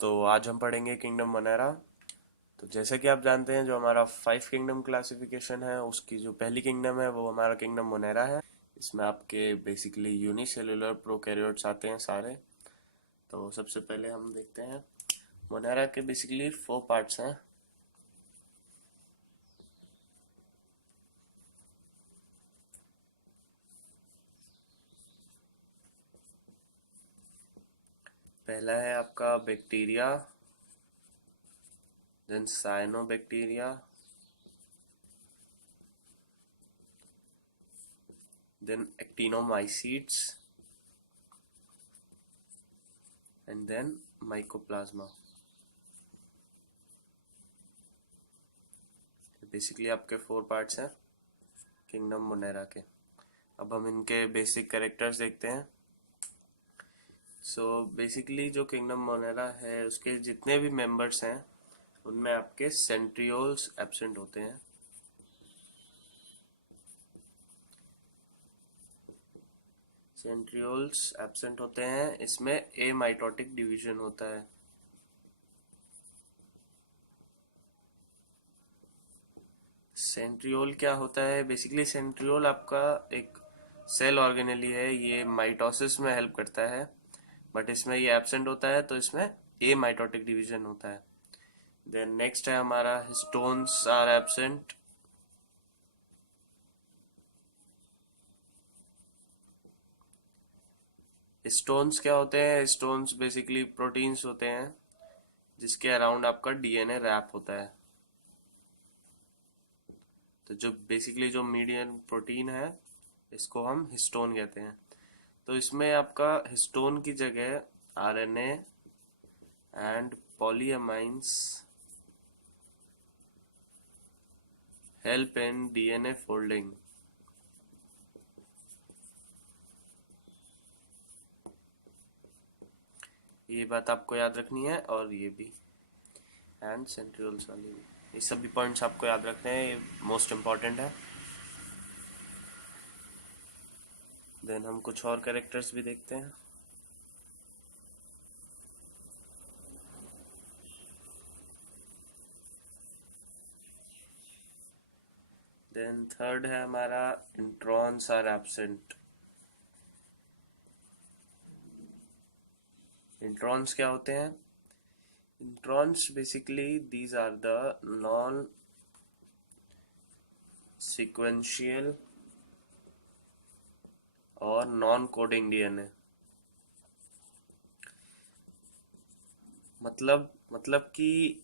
तो आज हम पढ़ेंगे किंगडम मोनेरा। तो जैसे कि आप जानते हैं, जो हमारा 5 किंगडम क्लासिफिकेशन है उसकी जो पहली किंगडम है वो हमारा किंगडम मोनेरा है। इसमें आपके बेसिकली यूनिसेलुलर प्रोकैरियोट्स आते हैं सारे। तो सबसे पहले हम देखते हैं मोनेरा के बेसिकली 4 पार्ट्स हैं। पहला है आपका bacteria, then cyanobacteria, then actinomycetes and then mycoplasma. Basically आपके 4 पार्ट्स हैं किंगडम मोनेरा के। अब हम इनके बेसिक कैरेक्टर्स देखते हैं। सो बेसिकली जो किंगडम मोनेरा है उसके जितने भी मेंबर्स हैं उनमें आपके सेंट्रियोल्स एब्सेंट होते हैं। सेंट्रियोल्स एब्सेंट होते हैं, इसमें ए माइटोटिक डिवीजन होता है। सेंट्रियोल क्या होता है? बेसिकली सेंट्रियोल आपका एक सेल ऑर्गेनेली है, ये माइटोसिस में हेल्प करता है, बट इसमें ये एब्सेंट होता है, तो इसमें ए माइटोटिक डिवीजन होता है। देन नेक्स्ट है हमारा हिस्टोन्स आर एब्सेंट। स्टोन्स क्या होते हैं? स्टोन्स बेसिकली प्रोटीन्स होते हैं जिसके अराउंड आपका डीएनए रैप होता है। तो जो बेसिकली जो मीडियन प्रोटीन है इसको हम हिस्टोन कहते हैं। तो इसमें आपका हिस्टोन की जगह RNA and polyamines help in DNA folding. ये बात आपको याद रखनी है, और ये भी एंड सेंट्रियोल्स वाली भी, ये सभी पॉइंट्स आपको याद रखने हैं, ये मोस्ट इम्पॉर्टेंट है। देन हम कुछ और कैरेक्टर्स भी देखते हैं। देन थर्ड है हमारा इंट्रॉन्स आर एब्सेंट। इंट्रॉन्स क्या होते हैं? Introns basically these are the non sequential और नॉन कोडिंग डीएनए। मतलब कि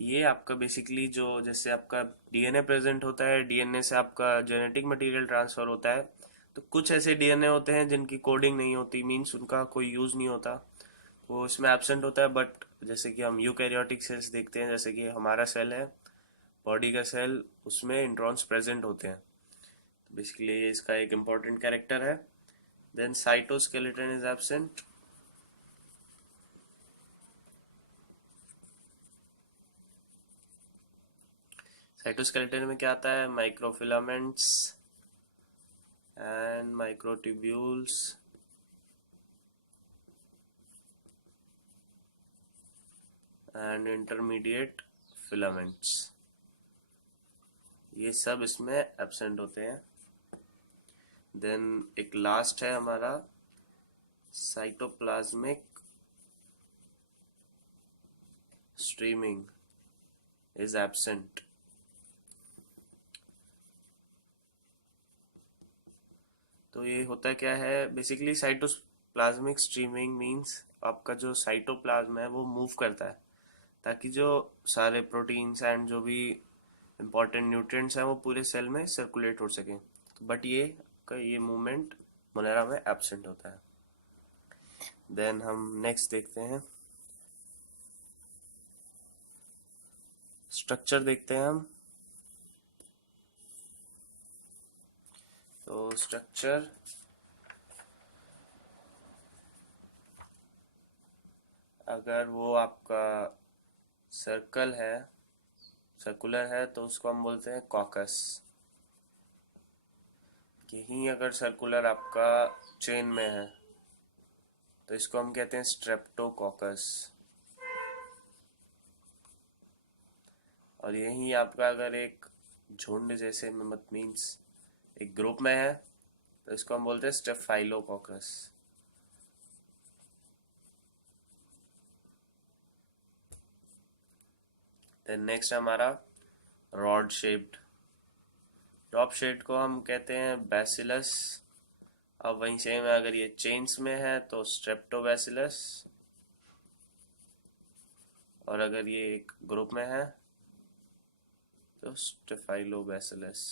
ये आपका बेसिकली जो जैसे आपका डीएनए प्रेजेंट होता है, डीएनए से आपका जेनेटिक मटेरियल ट्रांसफर होता है। तो कुछ ऐसे डीएनए होते हैं जिनकी कोडिंग नहीं होती, मीन्स उनका कोई यूज नहीं होता, वो इसमें एब्सेंट होता है। बट जैसे कि हम यूकैरियोटिक सेल्स देखते हैं, जैसे कि हमारा सेल है, बॉडी का सेल, उसमें इंट्रॉन्स प्रेजेंट होते हैं। तो बेसिकली ये इसका एक इम्पॉर्टेंट कैरेक्टर है। Then cytoskeleton is absent. Cytoskeleton में क्या आता है? Microfilaments and microtubules and intermediate filaments, ये सब इसमें एब्सेंट होते हैं। देन एक लास्ट है हमारा साइटोप्लाज्मिक स्ट्रीमिंग इज एब्सेंट। तो ये होता क्या है? बेसिकली साइटोप्लाज्मिक स्ट्रीमिंग मींस आपका जो साइटोप्लाज्म है वो मूव करता है, ताकि जो सारे प्रोटीन्स एंड जो भी इंपॉर्टेंट न्यूट्रिएंट्स हैं वो पूरे सेल में सर्कुलेट हो सके। बट ये मूवमेंट मोनेरा में एब्सेंट होता है। देन हम नेक्स्ट देखते हैं, स्ट्रक्चर देखते हैं हम। तो स्ट्रक्चर अगर वो आपका सर्कल है, सर्कुलर है, तो उसको हम बोलते हैं कॉकस। यहीं अगर सर्कुलर आपका चेन में है तो इसको हम कहते हैं स्ट्रेप्टोकोकस। और यही आपका अगर एक झुंड जैसे में मत मीन्स एक ग्रुप में है तो इसको हम बोलते हैं स्टेफाइलोकोकस। देन नेक्स्ट हमारा रॉड शेप्ड। रॉड शेप्ड को हम कहते हैं बैसिलस। अब वहीं से में अगर ये चेन्स में है तो स्ट्रेप्टोबैसिलस, और अगर ये एक ग्रुप में है तो स्टेफाइलोबैसिलस।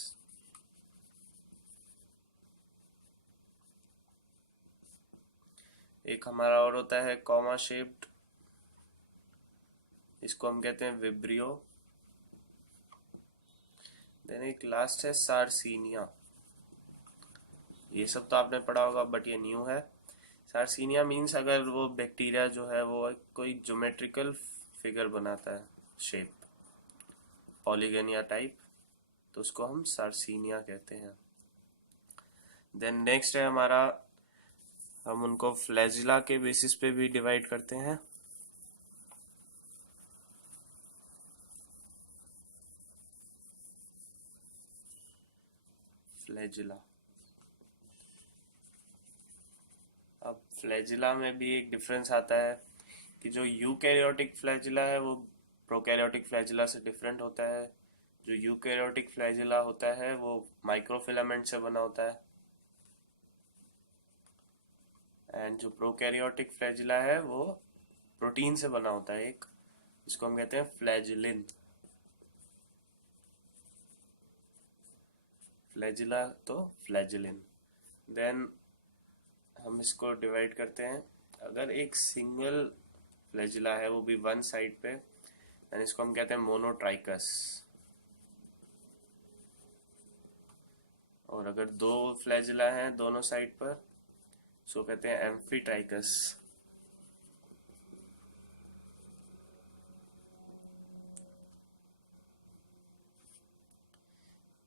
एक हमारा और होता है कॉमा शेप्ड, इसको हम कहते हैं विब्रियो। देन एक लास्ट है सार्सीनिया। ये सब तो आपने पढ़ा होगा बट ये न्यू है। सार्सीनिया मीन्स अगर वो बैक्टीरिया जो है वो कोई ज्योमेट्रिकल फिगर बनाता है, शेप पॉलीगन या टाइप, तो उसको हम सार्सीनिया कहते हैं। देन नेक्स्ट है हमारा, हम उनको फ्लैजिला के बेसिस पे भी डिवाइड करते हैं। फ्लैजिला। अब फ्लैजिला में भी एक डिफरेंस आता है कि जो यूकैरियोटिक फ्लैजिला है वो प्रोकैरियोटिक फ्लैजिला से डिफरेंट होता है। जो यूकैरियोटिक फ्लैजिला होता है वो माइक्रोफिलामेंट से बना होता है, एंड जो प्रोकैरियोटिक फ्लैजिला है वो प्रोटीन से बना होता है एक, इसको हम कहते हैं फ्लैजिलिन। फ्लैजिला तो फ्लैजिलिन। देन हम इसको डिवाइड करते हैं, अगर एक सिंगल फ्लैजिला है वो भी वन साइड पे, देन इसको हम कहते हैं मोनोट्राइकस। और अगर दो फ्लैजिला हैं दोनों साइड पर, इसको कहते हैं एम्फीट्राइकस।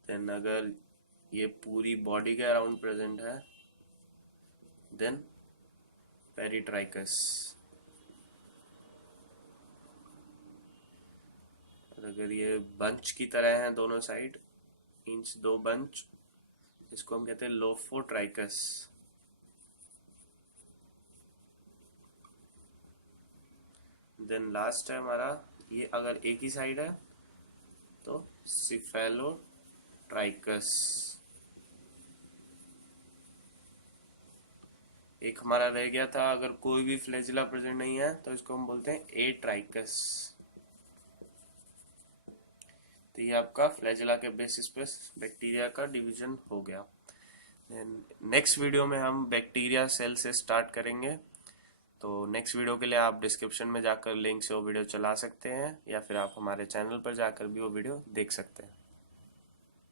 देन अगर ये पूरी बॉडी के अराउंड प्रेजेंट है, देन पेरिट्राइकस। और अगर ये बंच की तरह है दोनों साइड, मीन्स दो बंच, इसको हम कहते हैं लोफोट्राइकस। देन लास्ट है हमारा, ये अगर एक ही साइड है तो सिफेलोट्राइकस। एक हमारा रह गया था, अगर कोई भी फ्लैजिला प्रेजेंट नहीं है तो इसको हम बोलते हैं ए ट्राइकस। तो ये आपका फ्लैजिला के बेसिस पे बैक्टीरिया का डिवीजन हो गया। नेक्स्ट वीडियो में हम बैक्टीरिया सेल से स्टार्ट करेंगे। तो नेक्स्ट वीडियो के लिए आप डिस्क्रिप्शन में जाकर लिंक से वो वीडियो चला सकते हैं, या फिर आप हमारे चैनल पर जाकर भी वो वीडियो देख सकते हैं।